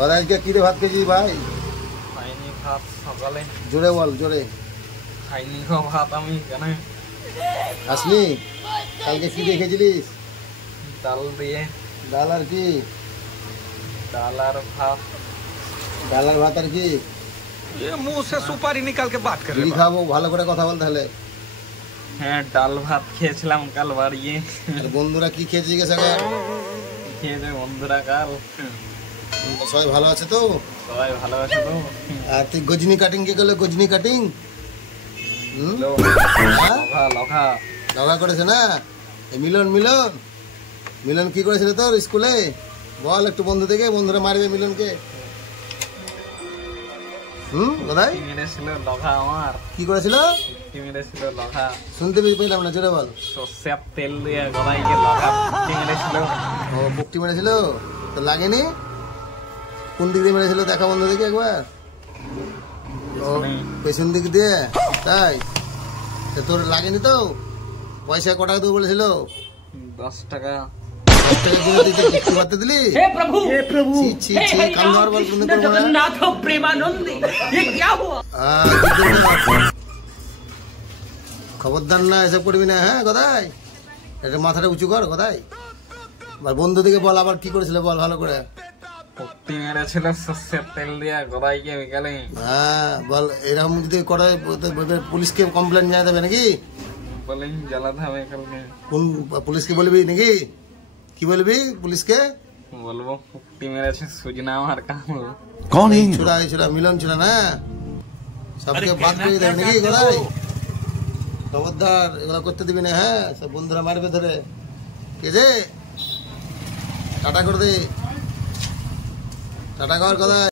আজকে কি রে ভাত খেয়েছিস ভাই? খাইনি ভাত সকালে। জোরে বল, জোরে। খাইনি ভাত আমি কেন? আসলি কালকে কি দিয়ে খেয়েছিলিস? ডাল দিয়ে। ডাল আর কি? ডাল আর ভাত। ডাল আর ভাত আর কি? ये मुंह से सुपारी निकाल के बात कर रहे বিড়ি हो। খাবো, ভালো করে কথা বল তাহলে। হ্যাঁ ডাল ভাত খেয়েছিলাম কাল বাড়িয়ে। আর বন্ধুরা কি খেয়েছে জিজ্ঞাসা কর। খেয়েছে বন্ধুরা কাল। সবাই ভালো আছে তো? সবাই ভালো আছে তো? আর তুই গজনি কাটিং কে করলে? গজনি কাটিং লখা লখা লগা করেছে না? মিলন মিলন মিলন কি করেছিল তোর স্কুলে? বল একটু বন্ধু থেকে, বন্ধুরা মারবে মিলনকে। কোথায় মেরেছিল লখা আমার? কি করেছিল? মেরেছিল লখা। শুনতে পেলাম না, জোরে বল। সর্ষের তেল দিয়ে গলাইকে লখা মেরেছিল। ও বুকটি মেরেছিল তো লাগেনি? কোন দিক দিয়ে মেরেছিল দেখা বন্ধু দেখে একবার? ও পেছন দিক দিয়ে, তাই? তোর লাগেনি তো? পয়সা ক টাকা দেবো বলেছিল? 10 টাকা। 10 টাকা কিনে দিতে কিস্তি করতে দিলি? हे प्रभु ছি ছি ছি, কান্নার বল তুমি করবো না। जगन्नाथ प्रेमानंद ये क्या हुआ? খবরদার না এসব করবি না, হ্যাঁ? কোথায় এটা মাথাটা উঁচু কর, কোথায়? বন্ধু দিকে বল আবার কি করেছিল, বল ভালো করে। পট্টি মেরেছিল সর্ষের তেল দিয়ে গলাইকে বিকালে। হ্যাঁ বল, এরকম যদি করে পুলিশকে কমপ্লেন জানিয়ে দেবে নাকি? বলেন জ্বালাতে হবে কালকে। কোন পুলিশকে বলবি নাকি? কি বলবি পুলিশকে? বলবো পট্টি মেরেছে সুজনা আমার কাম। कौन है? ছুড়া ছুড়া মিলন ছুড়া না, সবকে বাদ করে দেবে নাকি? কোথায়? খবরদার এগুলো করতে দিবি না, হ্যাঁ? সব বন্ধুরা মারবে ধরে। কে যে টাটা করে দে, টাটা কর। কোথায়?